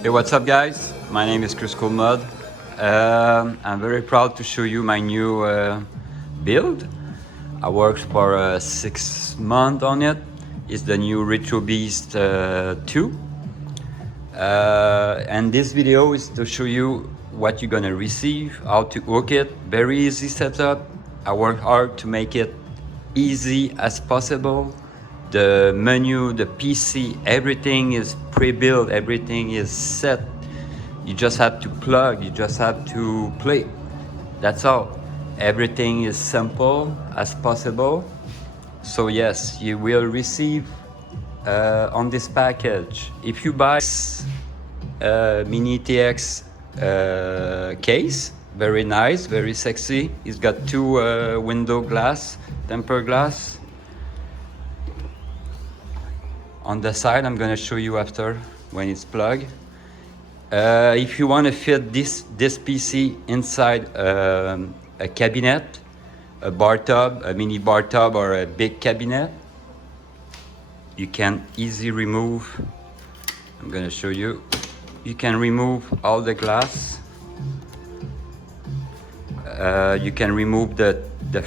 Hey, what's up, guys? My name is Kriscoolmod. I'm very proud to show you my new build. I worked for 6 months on it. It's the new Retrobeast 2. And this video is to show you what you're gonna receive, how to hook it. Very easy setup. I worked hard to make it easy as possible. The menu, the PC, everything is pre-built, everything is set. You just have to plug, you just have to play. That's all. Everything is simple as possible. So yes, you will receive on this package. If you buy Mini TX case, very nice, very sexy. It's got two window glass, tempered glass. On the side, I'm gonna show you after when it's plugged. If you want to fit this PC inside a cabinet, a bar tub, a mini bar tub, or a big cabinet, you can easily remove. I'm gonna show you. You can remove all the glass. You can remove the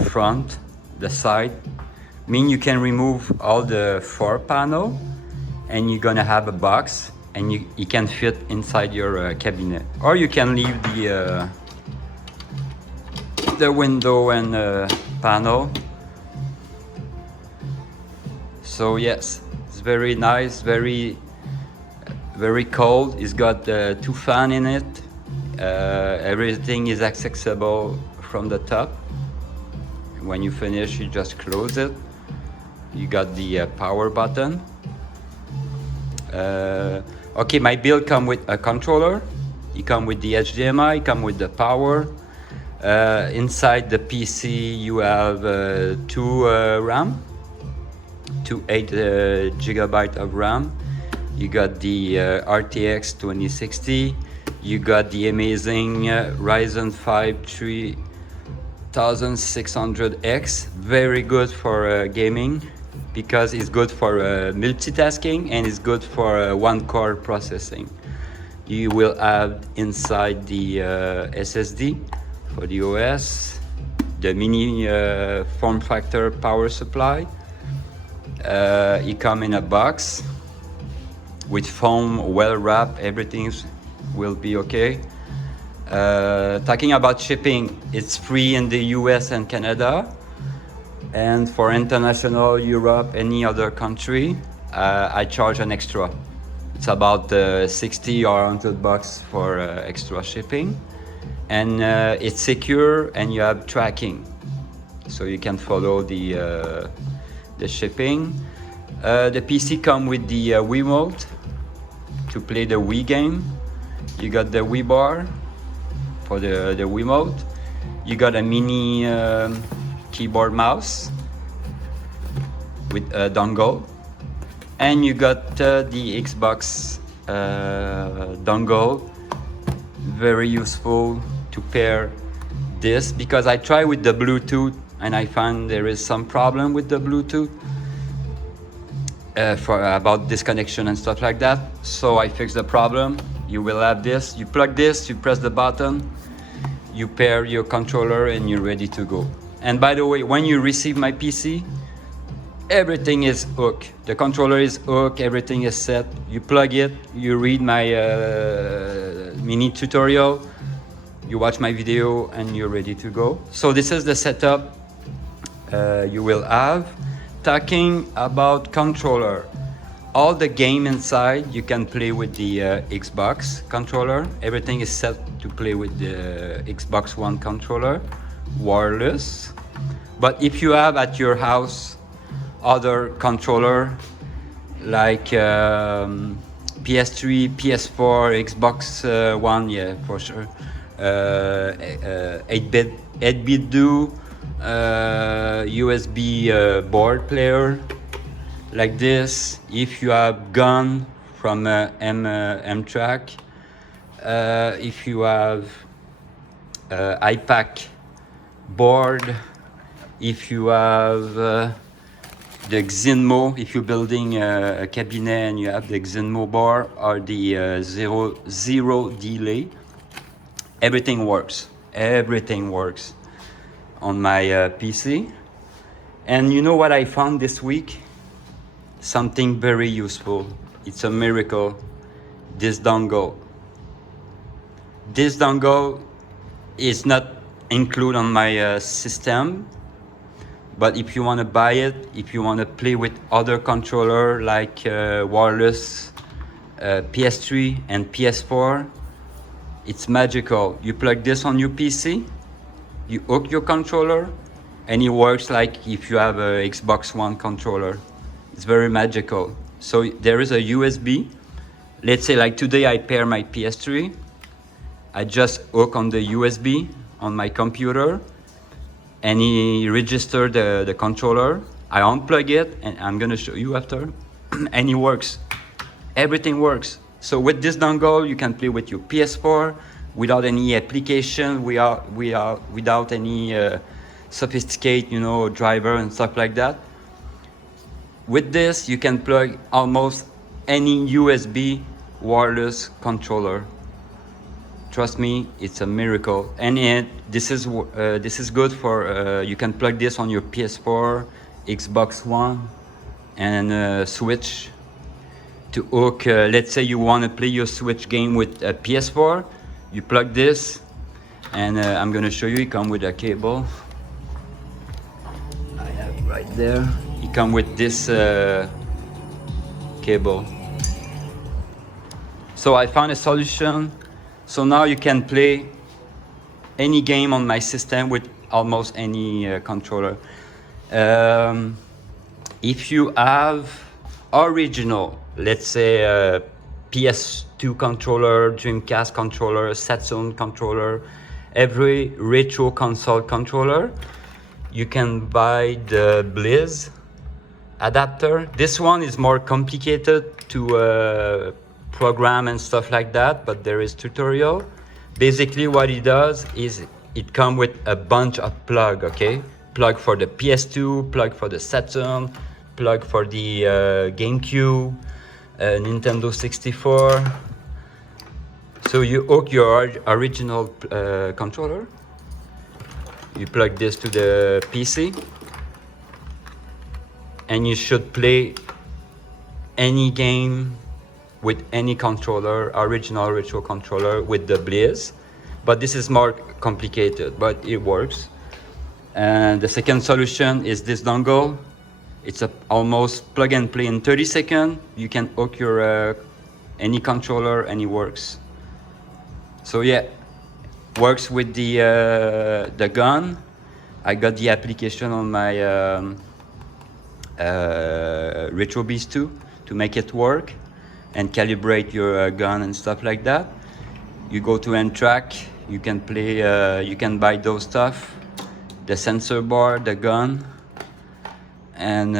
front, the side. You can remove all the floor panel, and you're gonna have a box, and you can fit inside your cabinet, or you can leave the window and panel. So yes, it's very nice, very cold. It's got two fans in it. Everything is accessible from the top. When you finish, you just close it. You got the power button. Okay, my build come with a controller. It come with the HDMI, it come with the power. Inside the PC you have two RAM, 8 gigabyte of RAM. You got the RTX 2060. You got the amazing Ryzen 5 3600X. Very good for gaming, because it's good for multitasking, and it's good for one-core processing. You will have inside the SSD for the OS, the mini form factor power supply. It comes in a box with foam, well wrapped. Everything will be okay. Talking about shipping, it's free in the US and Canada. And for international, Europe, any other country, I charge an extra. It's about 60 or $100 for extra shipping. And it's secure, and you have tracking, so you can follow the shipping. The PC comes with the Wiimote to play the Wii game. You got the Wii bar for the Wiimote. You got a mini keyboard mouse with a dongle, and you got the Xbox dongle. Very useful to pair this, because I tried with the Bluetooth and I found there is some problem with the Bluetooth about disconnection and stuff like that. So I fixed the problem. You will have this. You plug this, you press the button, you pair your controller, and you're ready to go. And by the way, when you receive my PC, everything is hooked. The controller is hooked, everything is set. You plug it, you read my mini tutorial, you watch my video, and you're ready to go. So this is the setup you will have. Talking about controller, all the game inside you can play with the Xbox controller. Everything is set to play with the Xbox One controller, wireless. But if you have at your house other controller like PS3, PS4, Xbox One, yeah, for sure, 8-bit do, USB board player like this. If you have gun from M-Track, if you have iPack board, if you have the Xinmo, if you're building a cabinet and you have the Xinmo bar or the zero delay, everything works. Everything works on my PC. And you know what I found this week? Something very useful. It's a miracle. This dongle. This dongle is not included on my system. But if you want to buy it, if you want to play with other controller like wireless PS3 and PS4, it's magical. You plug this on your PC, you hook your controller, and it works like if you have a Xbox One controller. It's very magical. So there is a USB. Let's say like today I pair my PS3. I just hook on the USB on my computer, and he registered the controller. I unplug it, and I'm gonna show you after, and it works. Everything works. So with this dongle, you can play with your PS4 without any application, without any sophisticated, driver and stuff like that. With this, you can plug almost any USB wireless controller. Trust me, it's a miracle. And this is good for, you can plug this on your PS4, Xbox One, and Switch to hook. Let's say you want to play your Switch game with a PS4, you plug this, and I'm going to show you, it comes with a cable. I have right there. It comes with this cable. So I found a solution. So now you can play any game on my system with almost any controller. If you have original, let's say PS2 controller, Dreamcast controller, Saturn controller, every retro console controller, you can buy the Blizz adapter. This one is more complicated to program and stuff like that, but there is tutorial. Basically what it does is it comes with a bunch of plug, okay? Plug for the PS2, plug for the Saturn, plug for the GameCube, Nintendo 64. So you hook your original controller, you plug this to the PC, and you should play any game with any controller, original retro controller with the Blizz. But this is more complicated, but it works. And the second solution is this dongle. It's almost plug and play in 30 seconds. You can hook your any controller and it works. So yeah, works with the gun. I got the application on my Retrobeast 2 to make it work and calibrate your gun and stuff like that. You go to N-Track, you can play, you can buy those stuff, the sensor bar, the gun, and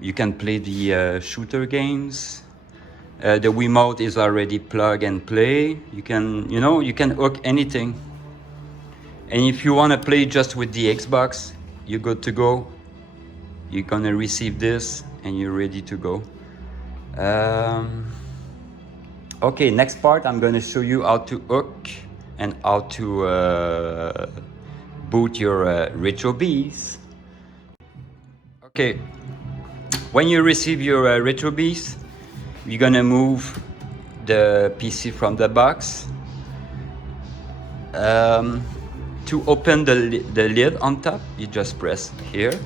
you can play the shooter games. The Wiimote is already plug and play. You can, you can hook anything. And if you want to play just with the Xbox, you're good to go. You're gonna receive this and you're ready to go. Okay, next part, I'm gonna show you how to hook and how to boot your Retrobeast. Okay, when you receive your Retrobeast, you're gonna move the PC from the box. To open the lid on top, you just press here.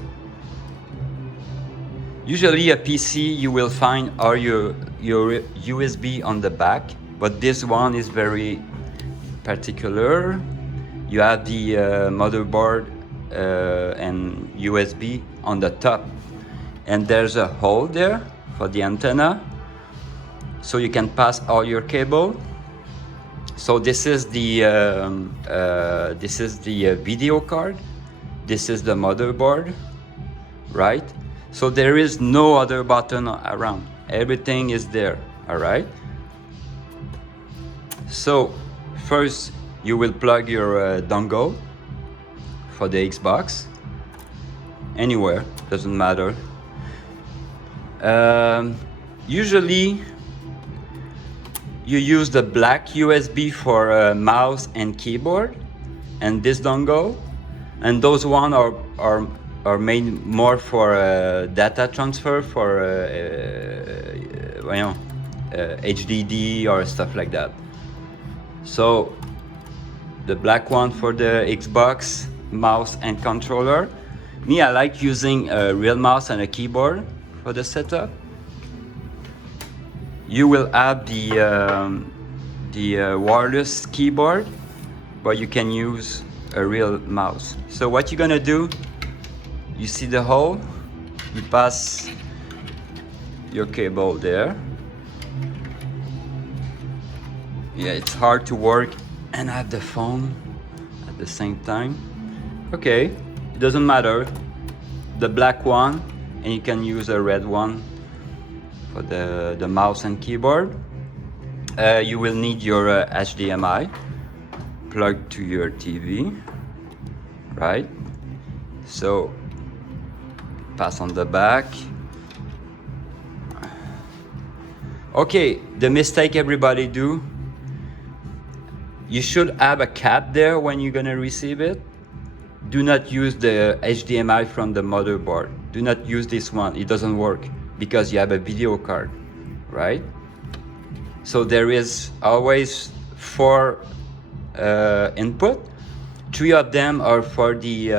Usually a PC you will find are your USB on the back, but this one is very particular. You have the motherboard and USB on the top, and there's a hole there for the antenna, so you can pass all your cable. So this is the video card. This is the motherboard, right? So there is no other button around. Everything is there, all right? So first you will plug your dongle for the Xbox, anywhere, doesn't matter. Usually you use the black USB for mouse and keyboard and this dongle, and those one are made more for data transfer for HDD or stuff like that. So the black one for the Xbox mouse and controller. Me, I like using a real mouse and a keyboard for the setup. You will have the wireless keyboard, but you can use a real mouse. So what you're gonna do, you see the hole, you pass your cable there. Yeah, it's hard to work and have the phone at the same time. Okay, it doesn't matter. The black one, and you can use a red one for the mouse and keyboard. You will need your HDMI plugged to your TV, right? So pass on the back. Okay, the mistake everybody do, you should have a cap there when you're gonna receive it. Do not use the HDMI from the motherboard. Do not use this one, it doesn't work because you have a video card, right? So there is always 4 input. 3 of them are for the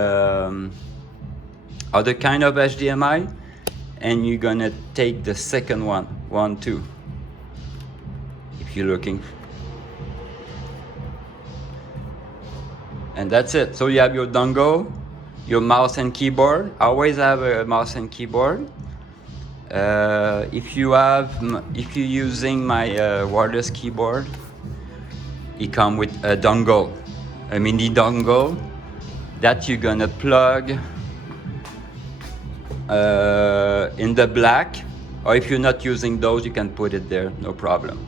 other kind of HDMI, and you're gonna take the second one, 1, 2, if you're looking. And that's it. So you have your dongle, your mouse and keyboard. Always have a mouse and keyboard. If you're using my wireless keyboard, it comes with a dongle, a mini dongle that you're gonna plug in the black, or if you're not using those, you can put it there, no problem.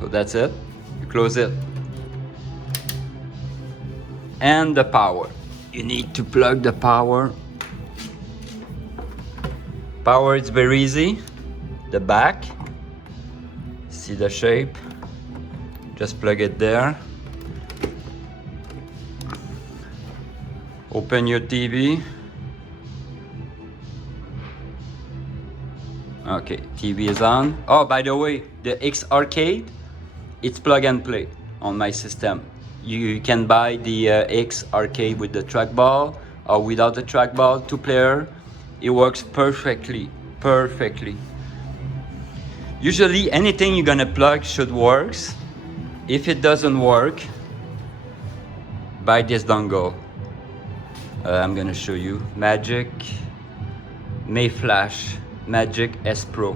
So that's it. You close it. And the power. You need to plug the power. Power is very easy. The back. See the shape? Just plug it there. Open your TV. Okay, TV is on. Oh, by the way, the X Arcade, it's plug and play on my system. You can buy the X Arcade with the trackball or without the trackball, 2-player. It works perfectly. Usually anything you're gonna plug should work. If it doesn't work, buy this dongle. I'm gonna show you. Magic May Flash Magic S Pro.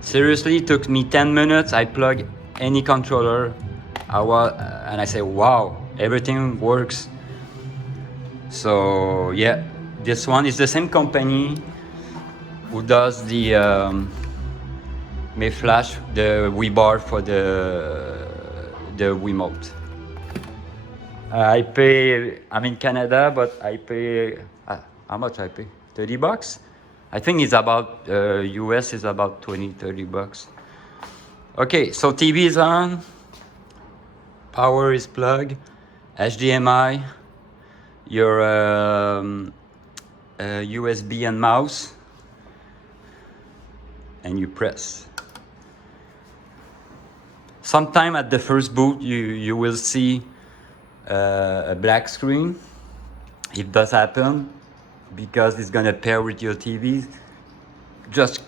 Seriously, it took me 10 minutes. I plug any controller. And I say, wow, everything works. So yeah, this one is the same company who does the May Flash, the Wii bar for the Wiimote. I'm in Canada, but I pay, how much I pay? $30? I think it's about, US is about 20, $30. Okay, so TV is on. Power is plugged, HDMI, your USB and mouse, and you press. Sometime at the first boot, you will see a black screen. It does happen because it's gonna pair with your TV. Just,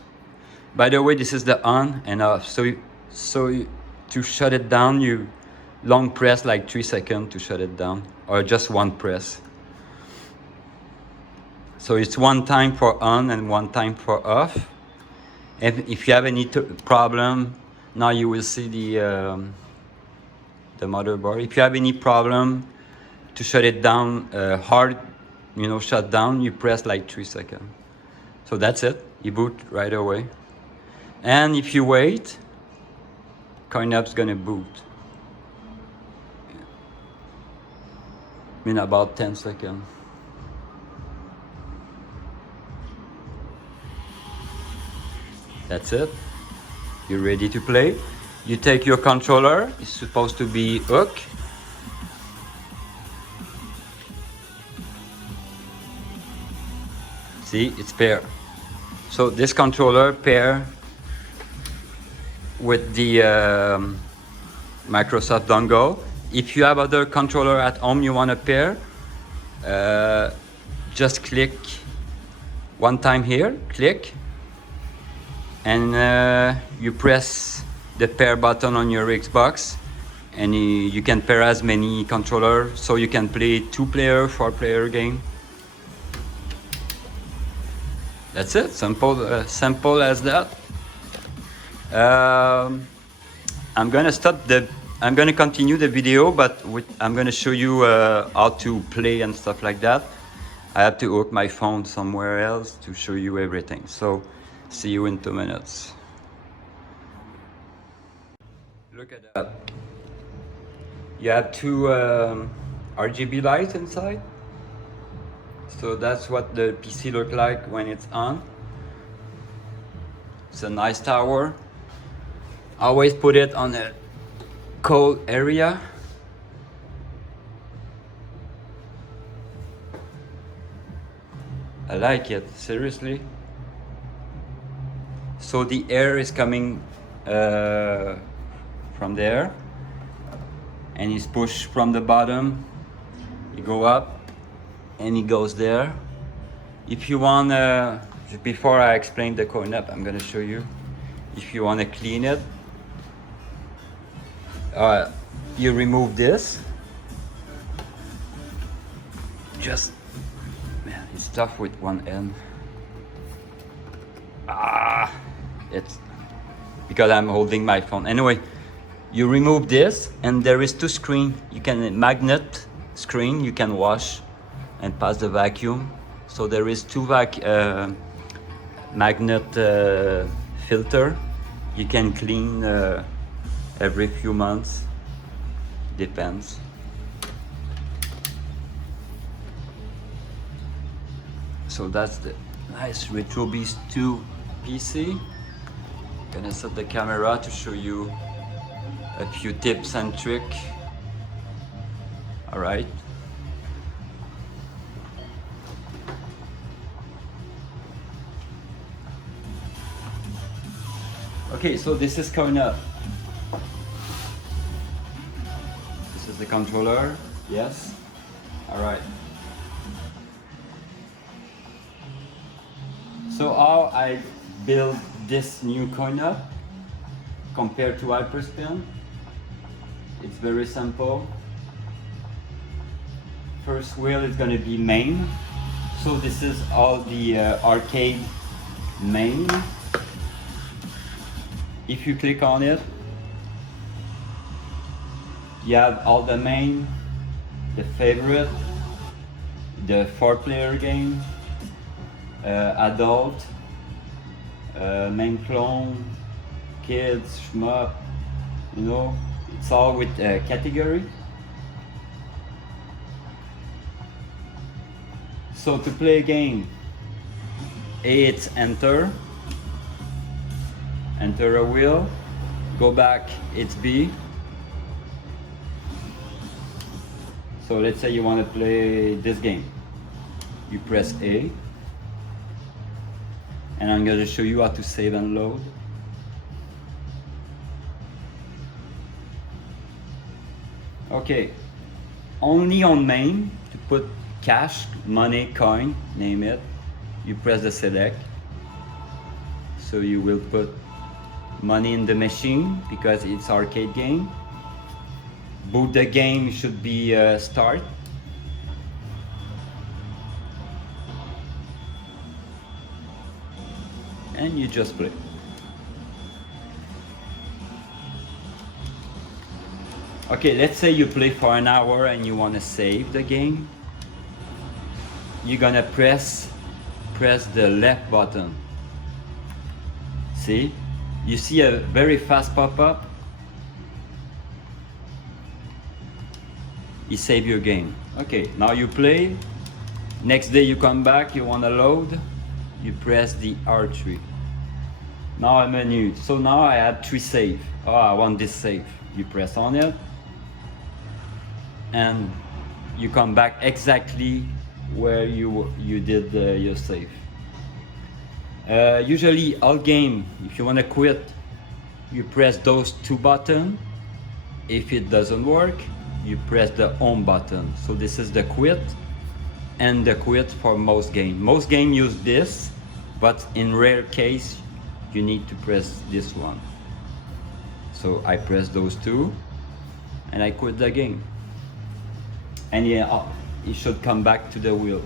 by the way, this is the on and off. So to shut it down, you long press like 3 seconds to shut it down, or just one press. So it's one time for on and one time for off. And if you have any problem, now you will see the motherboard. If you have any problem to shut it down, hard, shut down, you press like 3 seconds. So that's it, you boot right away. And if you wait, CoinOps gonna boot. In about 10 seconds. That's it. You're ready to play. You take your controller, it's supposed to be hook. See, it's pair. So this controller pair with the Microsoft dongle. If you have other controller at home you want to pair, just click one time here, click, and you press the pair button on your Xbox, and you can pair as many controllers, so you can play 2-player, 4-player game. That's it, simple, simple as that. I'm gonna continue the video, but I'm gonna show you how to play and stuff like that. I have to hook my phone somewhere else to show you everything. So, see you in 2 minutes. Look at that. You have two RGB lights inside. So that's what the PC looks like when it's on. It's a nice tower. Always put it on a cold area. I like it, seriously. So the air is coming from there, and it's pushed from the bottom. You go up, and it goes there. If you want, before I explain the CoinOps, I'm gonna show you. If you want to clean it, you remove this. Just, man, it's tough with one end. It's because I'm holding my phone. Anyway, you remove this, and there is two screens. You can magnet screen. You can wash and pass the vacuum. So there is two magnet filter. You can clean every few months, depends. So that's the nice Retrobeast 2 PC. Gonna set the camera to show you a few tips and tricks. All right. Okay, so this is CoinOps. This is the controller. Yes. All right. So how I build this new CoinOps compared to Hyperspin? It's very simple. First wheel is going to be MAME. So this is all the arcade MAME. If you click on it, you have all the MAME, the favorite, the 4-player game, adult, MAME clone, kids, shmup, you know, it's all with category. So to play a game, it's enter a wheel, go back, it's B. So let's say you want to play this game. You press A, and I'm going to show you how to save and load. Okay, only on MAME, to put cash, money, coin, name it, you press the select. So you will put money in the machine because it's arcade game. Boot the game should be start. And you just play. Okay, let's say you play for an hour and you want to save the game. You're gonna press the left button. See? You see a very fast pop-up. You save your game. Okay, now you play. Next day you come back, you want to load. You press the R3. Now a menu. So now I have 3 save. Oh, I want this save. You press on it, and you come back exactly where you did your save. Usually all game, if you want to quit, you press those 2 buttons. If it doesn't work, you press the home button. So this is the quit and the quit for most game. Most game use this, but in rare case you need to press this one. So I press those 2 and I quit the game. And yeah, it should come back to the wheel.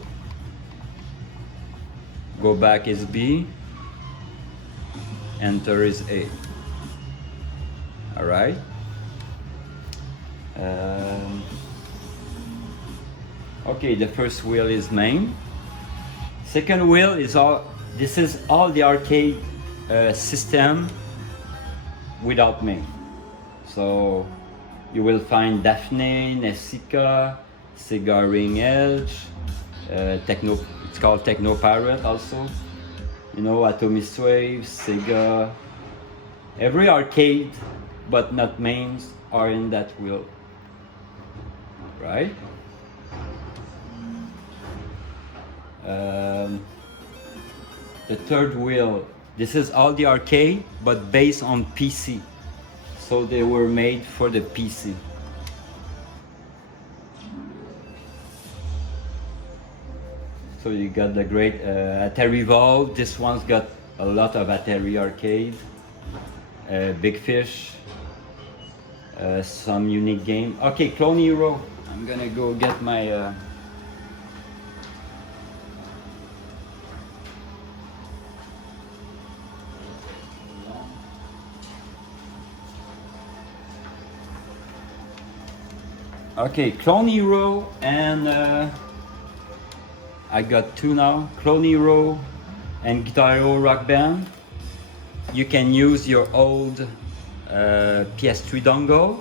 Go back is B, enter is A. All right. Okay, the first wheel is MAME. Second wheel is this is all the arcade system without MAME. So you will find Daphne, Nessica, Sega Ring Edge, it's called Techno Pirate also. You know, Atomic Wave, Sega. Every arcade, but not MAMEs, are in that wheel. Right? The third wheel, this is all the arcade, but based on PC. So they were made for the PC. So you got the great Atari Evolve. This one's got a lot of Atari arcade, Big Fish, some unique game. Okay, Clone Hero. I'm gonna go get my okay, Clone Hero, and I got 2 now, Clone Hero and Guitar Hero Rock Band. You can use your old PS3 dongle.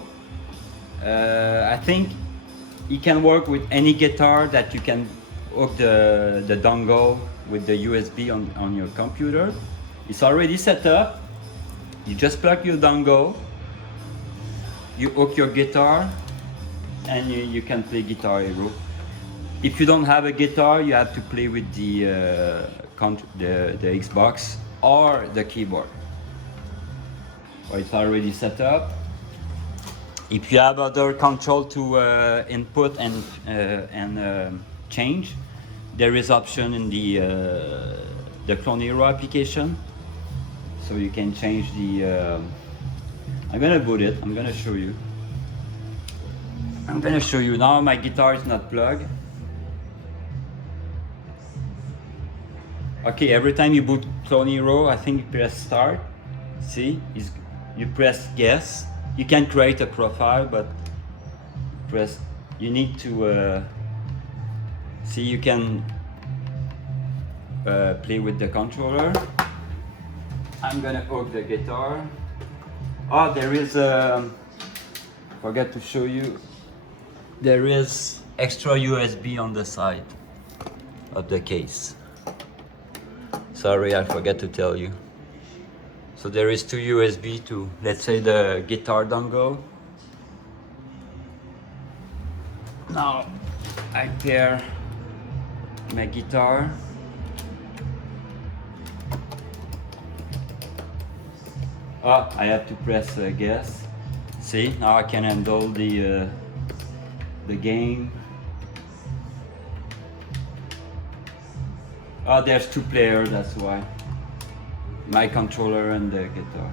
I think it can work with any guitar that you can hook the dongle with the USB on your computer. It's already set up. You just plug your dongle, you hook your guitar, and you can play Guitar Hero. If you don't have a guitar, you have to play with the Xbox or the keyboard. Or it's already set up. If you have other control to input and change, there is option in the Clone Hero application. So you can change the. I'm gonna boot it. I'm gonna show you. Now. My guitar is not plugged. Okay, every time you boot Clone Hero, I think you press start. See, you press guess. You can create a profile, but you need to see, you can play with the controller. I'm gonna hook the guitar. Oh, there is forgot to show you. There is extra USB on the side of the case. Sorry, I forgot to tell you. So there is 2 USB to, let's say, the guitar dongle. Now I pair my guitar. Oh, I have to press guess. See, now I can handle the game. Oh, there's 2 players, that's why. My controller and the guitar.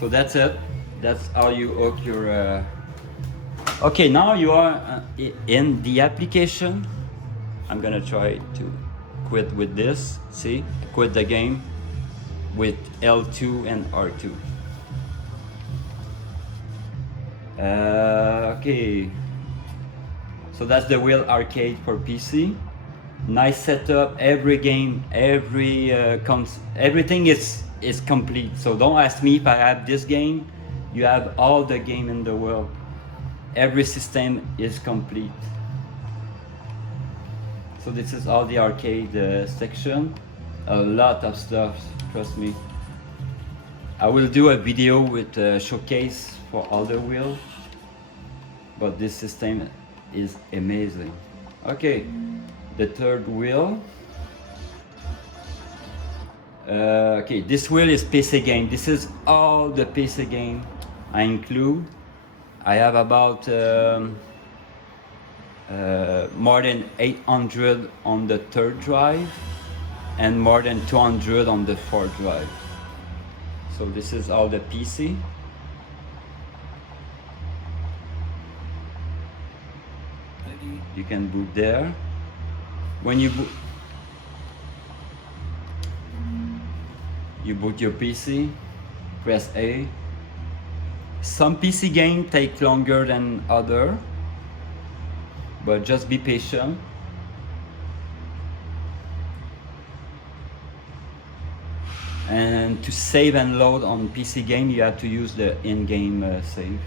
So that's it. That's how you hook your. Okay, now you are in the application. I'm gonna try to quit with this. See, quit the game with L2 and R2. Okay. So that's the wheel arcade for PC. Nice setup. Every game, everything is complete. So don't ask me if I have this game. You have all the game in the world. Every system is complete. So this is all the arcade section. A lot of stuff trust me. I will do a video with a showcase for other wheels, but this system is amazing. Okay, the third wheel. Okay, this wheel is PC game. This is all the PC game I include. I have about more than 800 on the third drive and more than 200 on the fourth drive. So this is all the PC. You can boot there. When you boot your PC, press A. Some PC games take longer than other, but just be patient. And to save and load on PC game, you have to use the in-game save.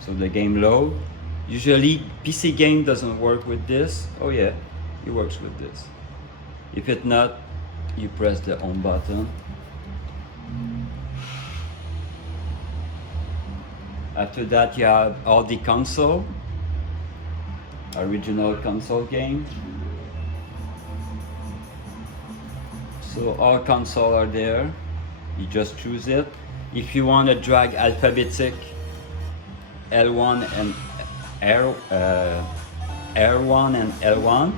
So the game load. Usually PC game doesn't work with this. Oh yeah, it works with this. If it's not, you press the on button. After that, you have all the console, original console game. So all console are there. You just choose it. If you want to drag alphabetic L1 and R1 and L1,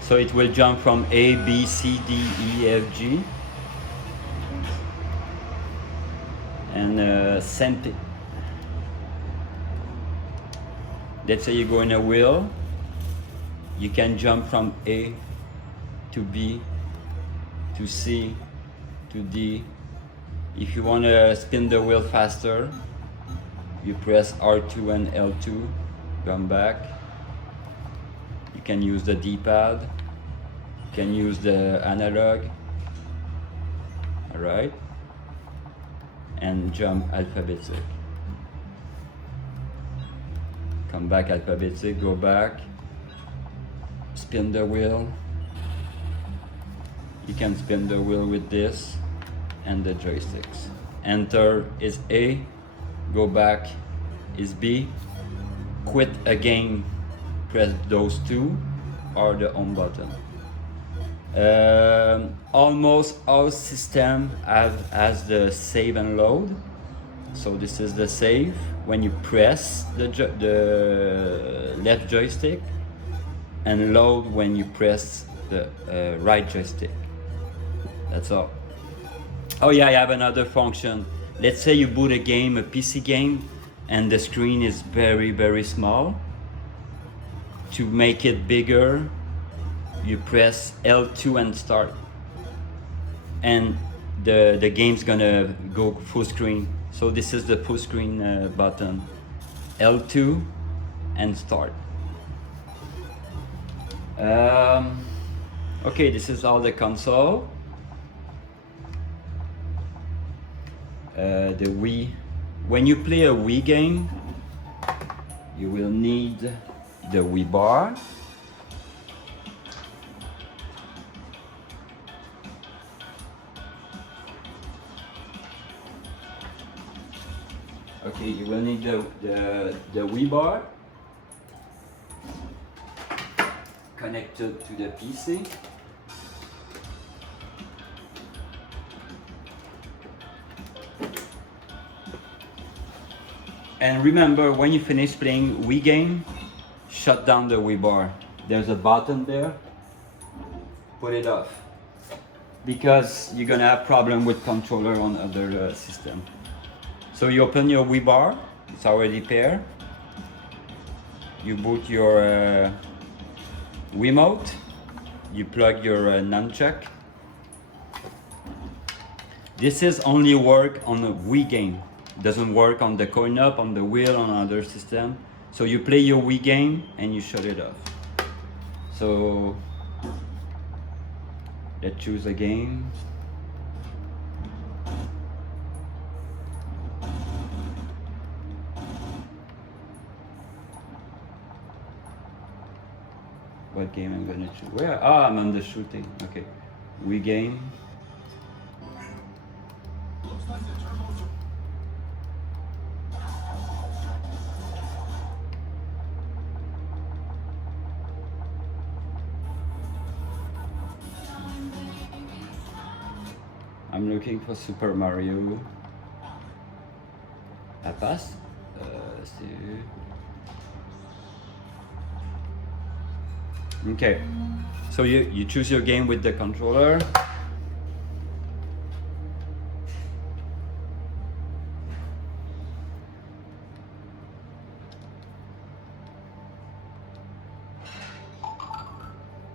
so it will jump from A, B, C, D, E, F, G, and same thing. Let's say you go in a wheel, you can jump from A to B to C to D. If you want to spin the wheel faster, you press R2 and L2, come back. You can use the D-pad, you can use the analog, all right, and jump alphabetic. Come back alphabetic, go back, spin the wheel. You can spin the wheel with this and the joysticks. Enter is A, go back is B, quit a game, press those two, or the on button. Almost all system has the save and load. So this is the save. When you press the left joystick, and load when you press the right joystick. That's all. Oh yeah, I have another function. Let's say you boot a game, a PC game, and the screen is very, very small. To make it bigger, you press L2 and start. And the game's gonna go full screen. So this is the full screen button. L2 and start. Okay, this is all the console. The Wii. When you play a Wii game, you will need the Wii bar. Okay, you will need the Wii bar connected to the PC. And remember, when you finish playing Wii game, shut down the Wii bar. There's a button there. Put it off, because you're gonna have problem with controller on other system. So you open your Wii bar, it's already paired. You boot your Wiimote, you plug your nunchuck. This is only work on a Wii game. Doesn't work on the CoinOps, on the wheel, on other system. So you play your Wii game and you shut it off. So let's choose a game. What game I'm gonna choose? Where? Ah, I'm on the shooting. Okay. Wii game. I'm looking for Super Mario. I pass. Let's see. Okay, so you choose your game with the controller.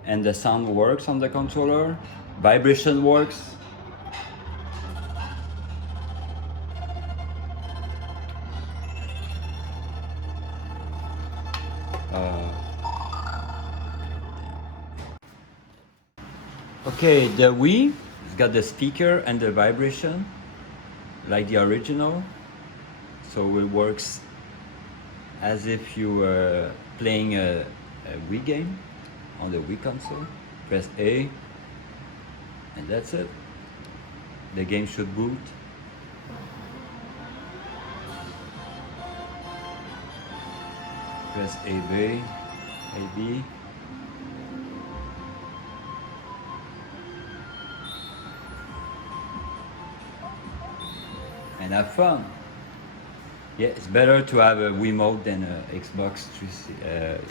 And the sound works on the controller. Vibration works. Okay, the Wii has got the speaker and the vibration like the original, so it works as if you were playing a Wii game on the Wii console. Press A and that's it. The game should boot. Press AB. And have fun. Yeah, it's better to have a Wiimote than a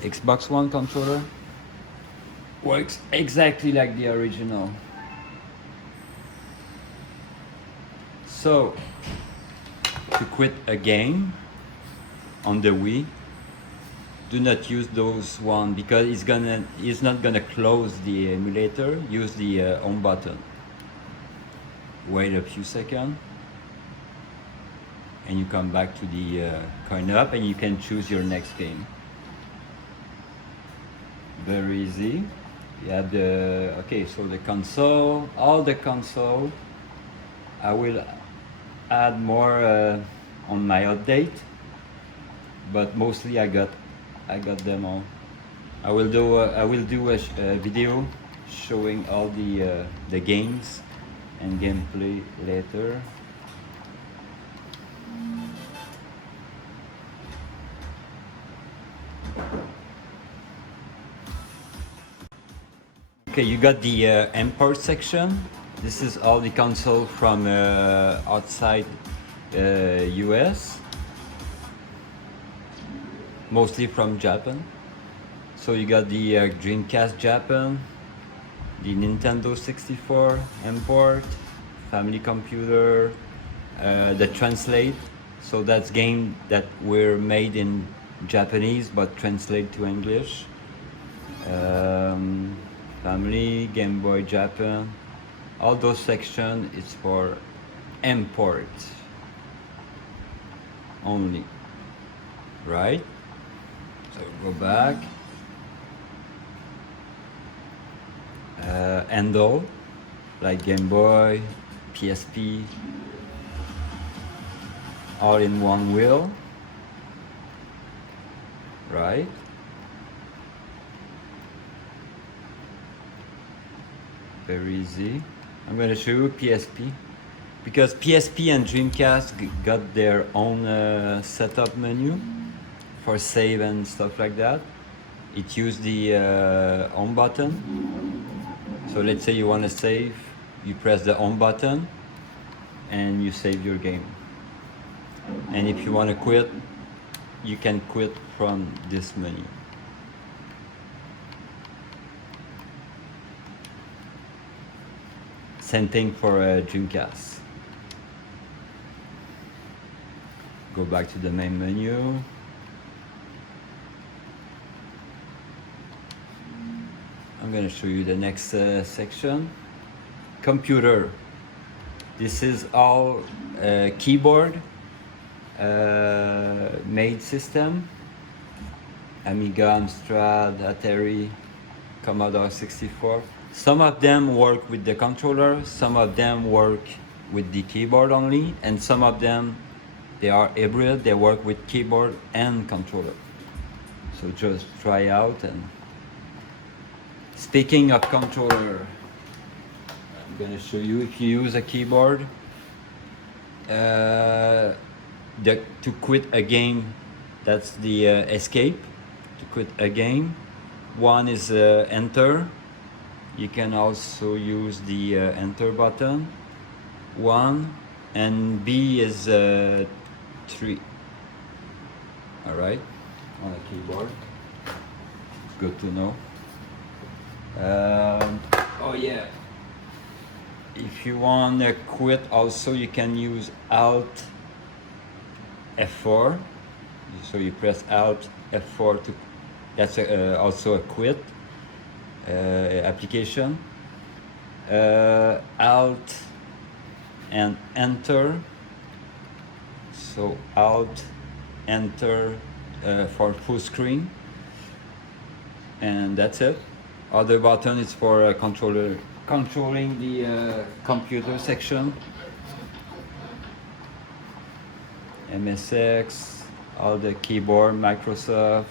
Xbox One controller. Works exactly like the original. So, to quit a game on the Wii, do not use those one because it's not gonna close the emulator. Use the home button. Wait a few seconds. And you come back to the CoinOps and you can choose your next game. Very easy. You have the, okay, so the console, all the console. I will add more on my update, but mostly I got them all. I will do a video showing all the games and gameplay later. Okay, you got the import section. This is all the console from outside US, mostly from Japan. So you got the Dreamcast Japan, the Nintendo 64 import, family computer, the translate. So that's game that were made in Japanese but translate to English. Family, Game Boy Japan, all those sections is for import only, right? So go back, handle, like Game Boy, PSP, all in one wheel, right? Very easy. I'm going to show you PSP because PSP and Dreamcast got their own setup menu for save and stuff like that. It used the home button. So let's say you want to save, you press the home button and you save your game. And if you want to quit, you can quit from this menu. Same thing for Dreamcast. Go back to the main menu. I'm going to show you the next section. Computer. This is all keyboard made system. Amiga, Amstrad, Atari, Commodore 64. Some of them work with the controller, some of them work with the keyboard only, and some of them, they are hybrid, they work with keyboard and controller. So just try out. And speaking of controller, going to show you. If you use a keyboard, to quit a game, that's the escape. To quit a game, one is enter. You can also use the enter button. 1, and B is 3. All right, on a keyboard. Good to know. Oh yeah. If you want to quit, also you can use Alt F4. So you press Alt F4 to. That's also a quit application. Alt and Enter. So Alt Enter for full screen, and that's it. Other button is for controlling the computer section. MSX, all the keyboard, Microsoft.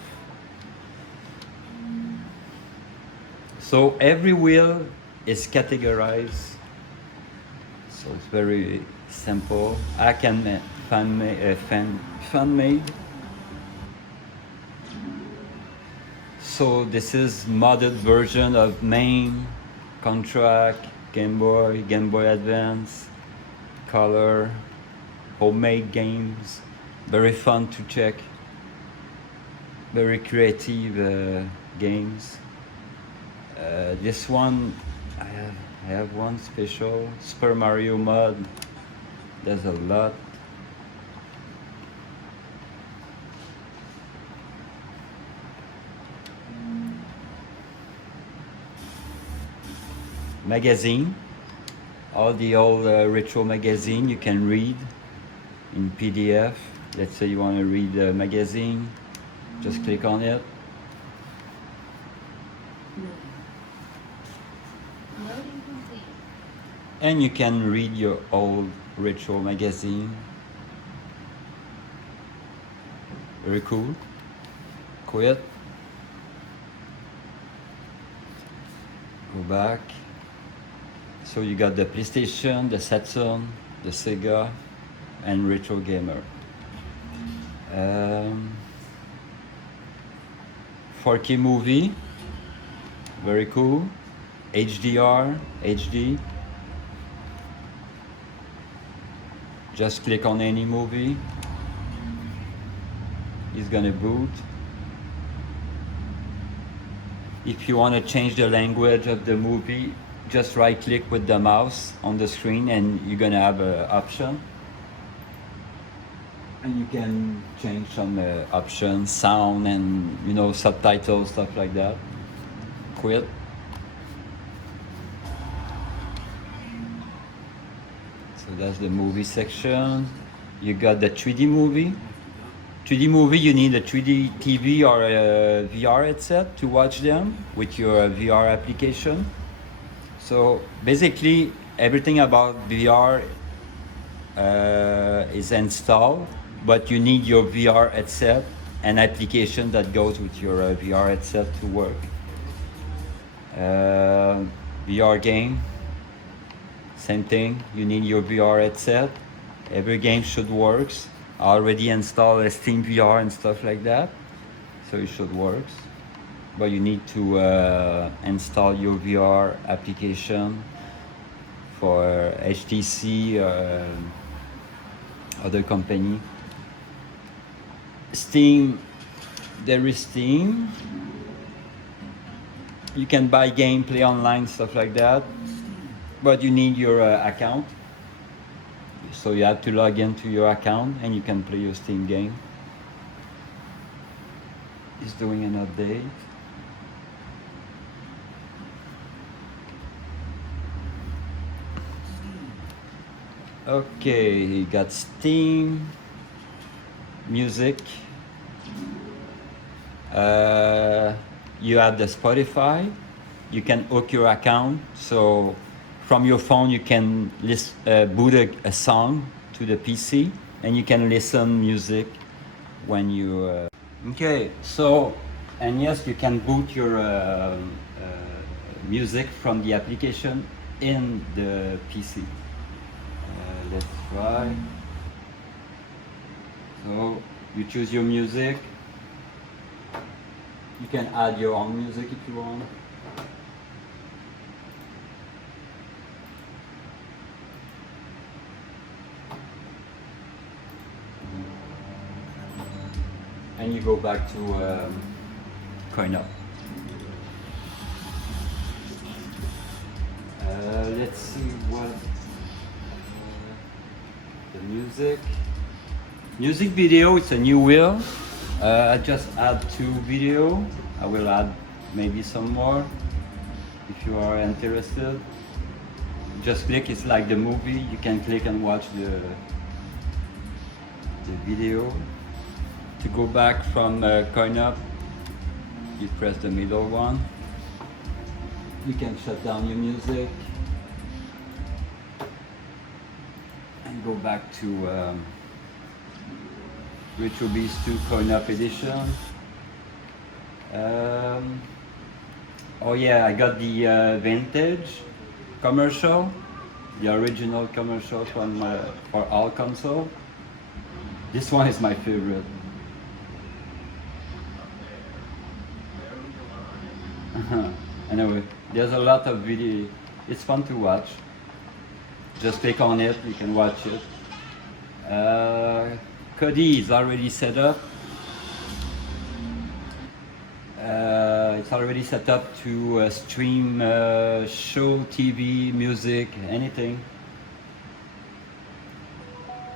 So every wheel is categorized. So it's very simple. I can fan made. So this is modded version of MAME, Contract, Game Boy, Game Boy Advance, Color, homemade games. Very fun to check. Very creative games. This one, I have one special, Super Mario mod. There's a lot. Magazine, all the old retro magazine you can read in PDF. Let's say you want to read a magazine, just click on it. And you can read your old retro magazine. Very cool. Quit. Go back. So you got the PlayStation, the Saturn, the Sega, and Retro Gamer. 4K movie, very cool. HDR, HD. Just click on any movie. It's gonna boot. If you want to change the language of the movie, just right click with the mouse on the screen and you're gonna have an option. And you can change some options, sound and subtitles, stuff like that. Quit. So that's the movie section. You got the 3D movie. 3D movie, you need a 3D TV or a VR headset to watch them with your VR application. So basically, everything about VR is installed, but you need your VR headset and application that goes with your VR headset to work. VR game, same thing. You need your VR headset. Every game should work. I already installed a Steam VR and stuff like that, so it should work. But you need to install your VR application for HTC or other company. Steam, there is Steam. You can buy game, play online, stuff like that, but you need your account. So you have to log into your account and you can play your Steam game. It's doing an update. Okay, you got Steam, music. You have the Spotify. You can hook your account. So from your phone, you can boot a song to the PC, and you can listen music when you. Okay, so and yes, you can boot your music from the application. in the PC. Let's try. So you choose your music. You can add your own music if you want. And you go back to CoinOps. Let's see what the music video. It's a new wheel. I just add 2 video. I will add maybe some more if you are interested. Just click. It's like the movie. You can click and watch the video. To go back from CoinOps, you press the middle one. You can shut down your music and go back to Retrobeast 2 CoinOps edition. Oh yeah, I got the vintage commercial, the original commercial from for all console. This one is my favorite. Anyway, there's a lot of video. It's fun to watch. Just click on it, you can watch it. Kodi is already set up. It's already set up to stream show, TV, music, anything.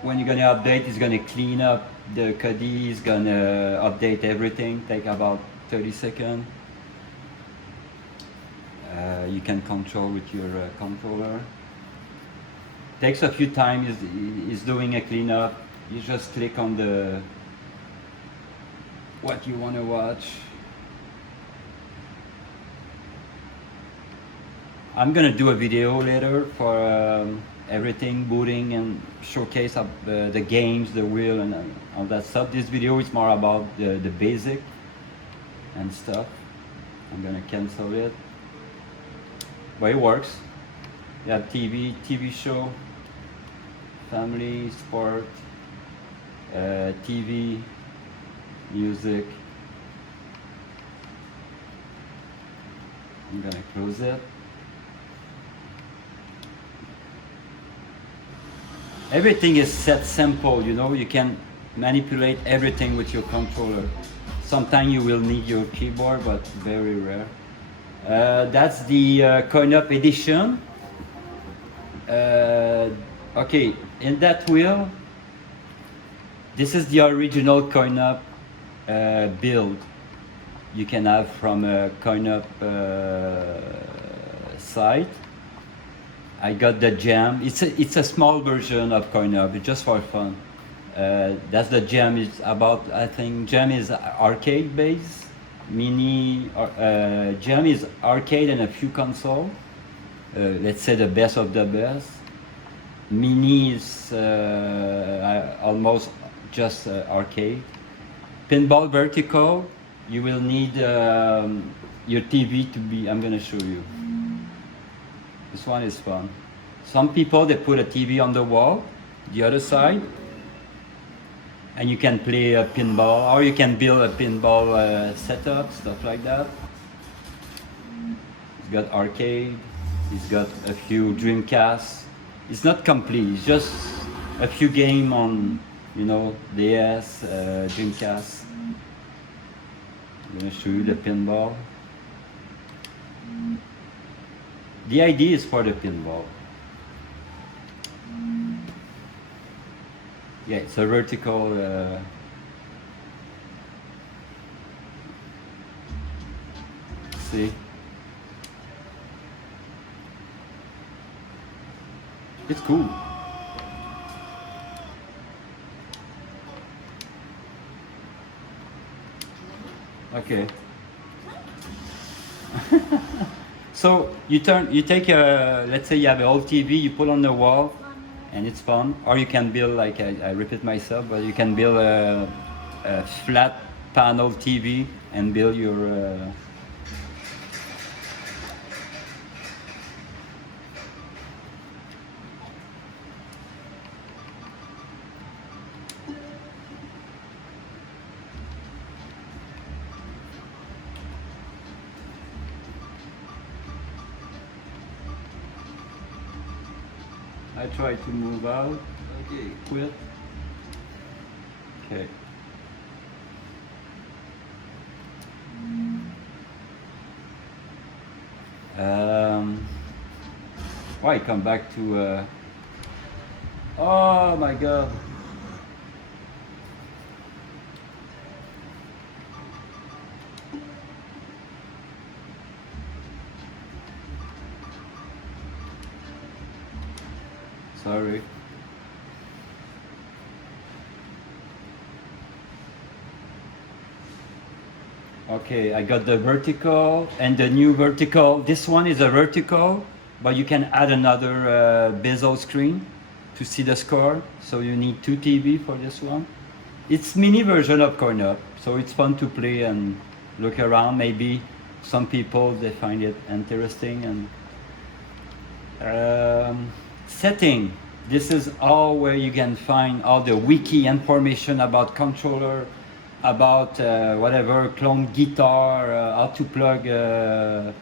When you're gonna update, it's gonna clean up the Kodi, it's gonna update everything, take about 30 seconds. You can control with your controller. Takes a few times, is doing a cleanup. You just click on the what you want to watch. I'm gonna do a video later for everything, booting and showcase of the games, the wheel and all that stuff. This video is more about the basic and stuff. I'm gonna cancel it. But it works. You have TV show, family, sport, TV, music. I'm gonna close it. Everything is set simple, you know, you can manipulate everything with your controller. Sometimes you will need your keyboard, but very rare. That's the CoinOps edition. Okay, in that wheel, this is the original CoinOps build you can have from a CoinOps site. I got the gem. It's a small version of CoinOps, it's just for fun. That's the gem. Is about, I think gem is arcade based. Mini gem is arcade and a few console. Let's say the best of the best. Mini is almost just arcade. Pinball vertical, you will need your TV to be. I'm gonna show you. This one is fun. Some people, they put a TV on the wall, the other side, and you can play a pinball, or you can build a pinball setup, stuff like that. It's got arcade, it's got a few Dreamcast. It's not complete, it's just a few games on, you know, DS, Dreamcast. I'm gonna show you the pinball. The idea is for the pinball. Yeah, it's a vertical. See? It's cool. Okay. So you take a, let's say you have an old TV, you put on the wall, and it's fun. Or you can build, like I repeat myself, but you can build a flat panel TV and build your I try to move out. Okay, quit. Okay. Why come back to? Oh my God. Sorry. Okay, I got the vertical and the new vertical. This one is a vertical, but you can add another bezel screen to see the score. So you need 2 TV for this one. It's mini version of CoinOps, so it's fun to play and look around. Maybe some people, they find it interesting. And setting. This is all where you can find all the wiki information about controller, about whatever, clone guitar, how to plug a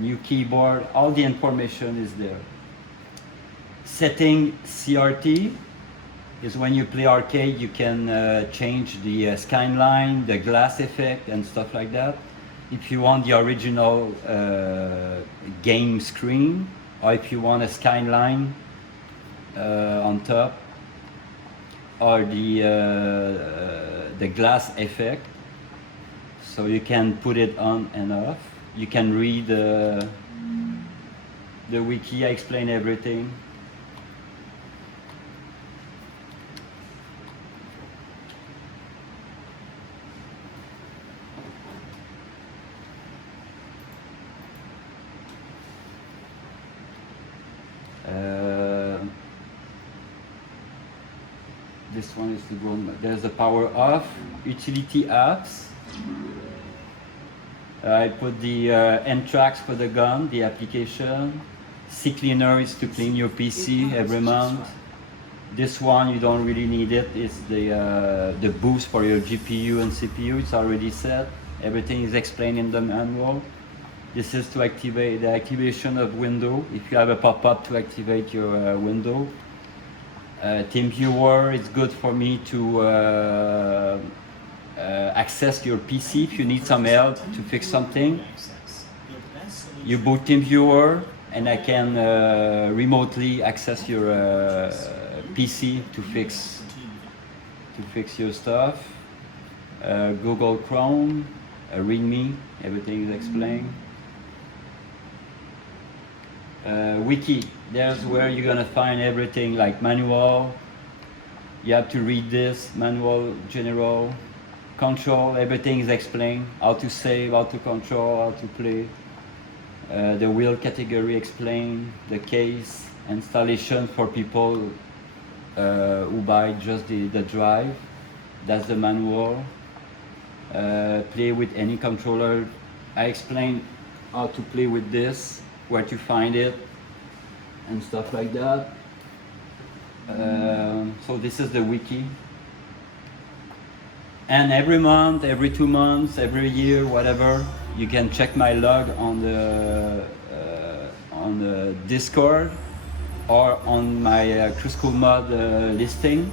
new keyboard. All the information is there. Setting CRT is when you play arcade, you can change the skyline, the glass effect and stuff like that. If you want the original game screen, or if you want a skyline on top, or the glass effect, so you can put it on and off. You can read the wiki. I explain everything. This one is the one. There's the power off, utility apps. I put the end tracks for the gun, the application. CCleaner is to clean your PC every month. This one you don't really need it. It's the boost for your GPU and CPU. It's already set. Everything is explained in the manual. This is to activate the activation of window. If you have a pop-up to activate your window. TeamViewer is good for me to access your PC if you need some help to fix something. You boot TeamViewer and I can remotely access your PC to fix your stuff. Google Chrome, README, everything is explained. Wiki, there's where you're gonna find everything like manual. You have to read this, manual, general, control, everything is explained. How to save, how to control, how to play. The wheel category explained, the case, installation for people who buy just the drive. That's the manual. Play with any controller. I explained how to play with this, where to find it, and stuff like that. So this is the wiki. And every month, every 2 months, every year, whatever, you can check my log on the Discord or on my Kriscoolmod listing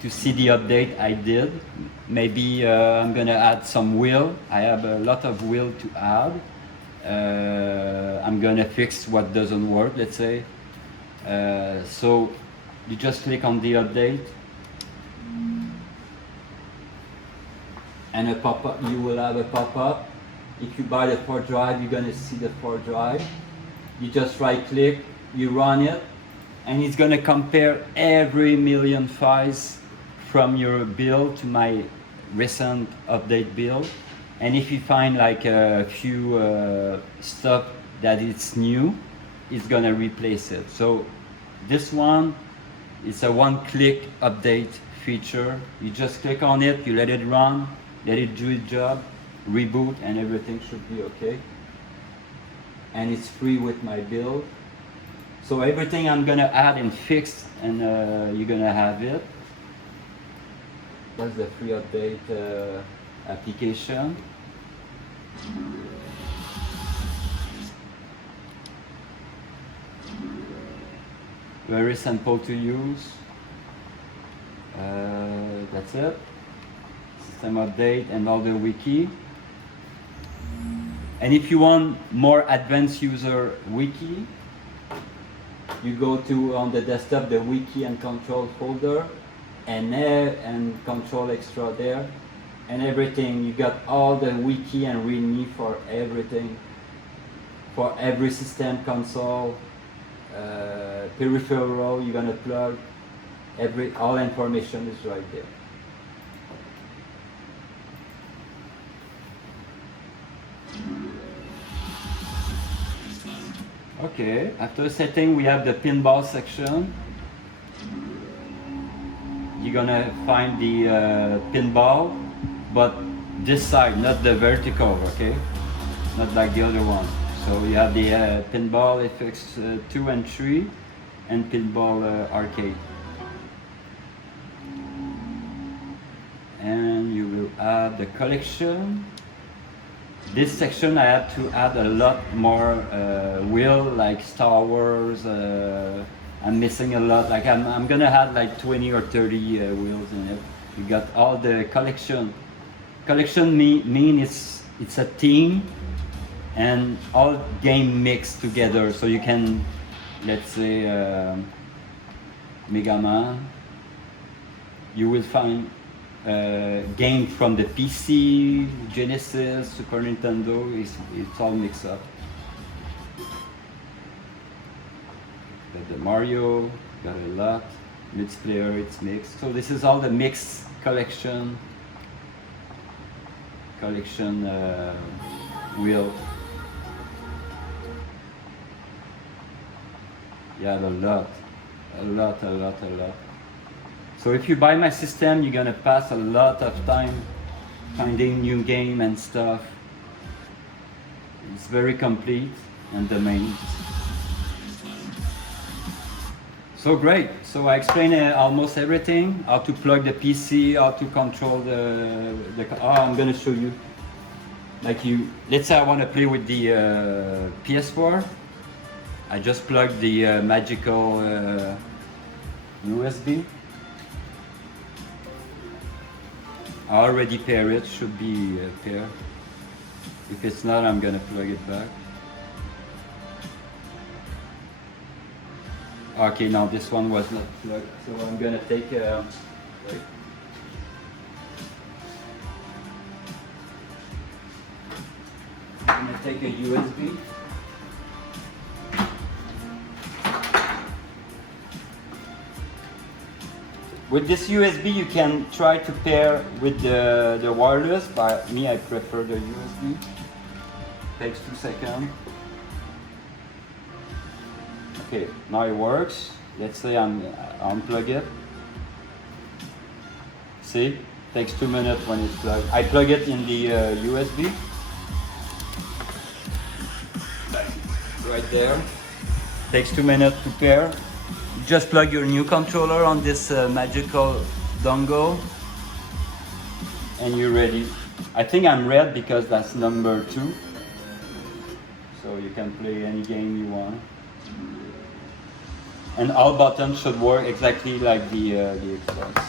to see the update I did. Maybe I'm gonna add some wheel. I have a lot of wheel to add. I'm gonna fix what doesn't work, let's say. So you just click on the update and a pop-up. You will have a pop-up. If you buy the 4 drive, you're gonna see the 4 drive. You just right click, you run it, and it's gonna compare every million files from your build to my recent update build. And if you find like a few stuff that it's new, it's gonna replace it. So this one, it's a one-click update feature. You just click on it, you let it run, let it do its job, reboot, and everything should be okay. And it's free with my build. So everything I'm gonna add and fix, and you're gonna have it. That's the free update application. Very simple to use. That's it. System update and all the wiki. And if you want more advanced user wiki, you go to on the desktop the wiki and control folder, and control extra there, and everything. You got all the wiki and readme for everything, for every system, console, peripheral you're gonna plug. All information is right there. Okay, after setting we have the pinball section. You're gonna find the pinball, but this side, not the vertical, okay? Not like the other one. So you have the pinball FX2 and 3 and pinball arcade. And you will add the collection. This section I have to add a lot more wheel, like Star Wars. I'm missing a lot. Like I'm gonna add like 20 or 30 wheels in it. You got all the collection. Collection mean it's a team and all game mixed together. So you can, let's say, Mega Man. You will find game from the PC, Genesis, Super Nintendo. It's all mixed up. Got the Mario, got a lot. Multiplayer, it's mixed. So this is all the mixed collection wheel. Yeah, a lot. So if you buy my system, you're gonna pass a lot of time finding new game and stuff. It's very complete and domains. So great. So I explained almost everything, how to plug the PC, how to control I'm gonna show you. Like let's say I want to play with the PS4. I just plug the magical USB. I already pair it, should be paired. If it's not, I'm gonna plug it back. Okay, now this one was not plugged, so I'm gonna take wait. I'm gonna take a USB. With this USB, you can try to pair with the wireless. By me, I prefer the USB. Takes 2 seconds. Okay, now it works. Let's say I unplug it. See, takes 2 minutes when it's plugged. I plug it in the USB. Right there. Takes 2 minutes to pair. Just plug your new controller on this magical dongle and you're ready. I think I'm red because that's number 2. So you can play any game you want. And all buttons should work exactly like the Xbox.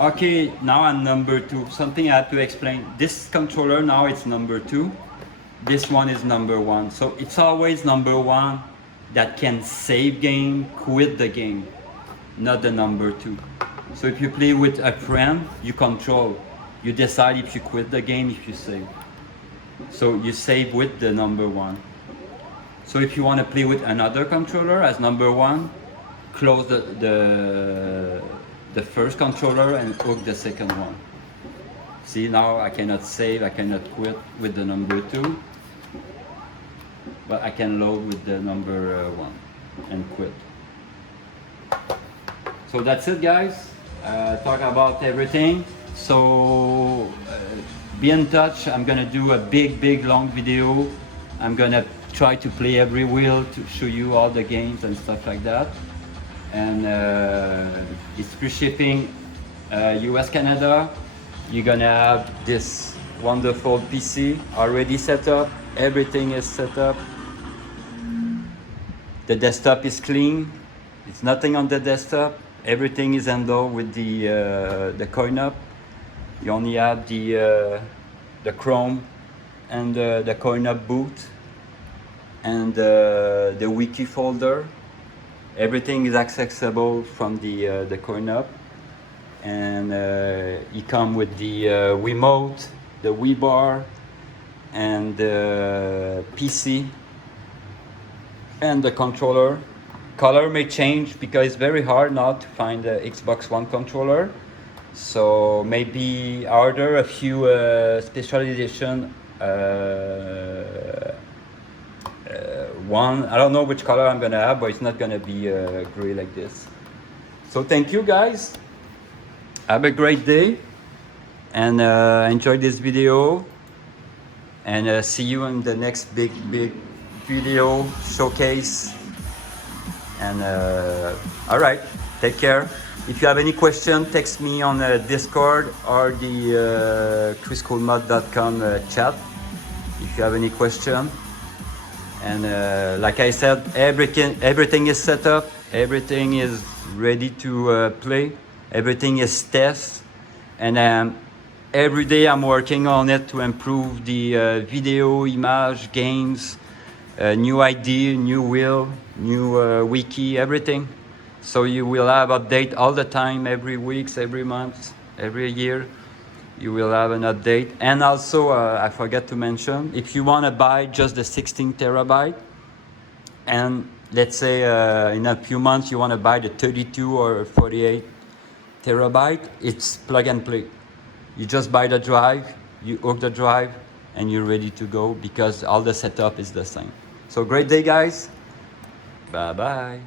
Okay, now I'm number 2. Something I have to explain. This controller now it's number 2. This one is number 1. So it's always number 1 that can save game, quit the game, not the number 2. So if you play with a friend, you control. You decide if you quit the game, if you save. So you save with the number 1. So if you want to play with another controller as number 1, close the first controller and hook the second one. See, now I cannot save, I cannot quit with the number 2, but I can load with the number 1 and quit. So that's it, guys. Talk about everything. So be in touch. I'm gonna do a big long video. I'm gonna try to play every wheel to show you all the games and stuff like that. And it's free shipping, US, Canada. You're gonna have this wonderful PC already set up. Everything is set up. The desktop is clean. It's nothing on the desktop. Everything is handled with the CoinOps. You only have the Chrome and the CoinOps boot and the wiki folder. Everything is accessible from the CoinOps, and it comes with the remote, the Wii bar, and the PC and the controller. Color may change because it's very hard now to find the Xbox One controller. So maybe order a few special edition one. I don't know which color I'm gonna have, but it's not gonna be gray like this. So thank you, guys. Have a great day and enjoy this video. And see you in the next big video showcase. And all right, take care. If you have any question, text me on Discord or the Kriscoolmod.com chat if you have any question. And like I said, everything is set up, everything is ready to play, everything is test, and every day I'm working on it to improve the video, image, games, new ID, new wheel, new wiki, everything. So you will have update all the time, every week, every month, every year. You will have an update. And also, I forgot to mention, if you want to buy just the 16 terabyte, and let's say in a few months you want to buy the 32 or 48 terabyte, it's plug and play. You just buy the drive, you hook the drive, and you're ready to go because all the setup is the same. So great day, guys. Bye-bye.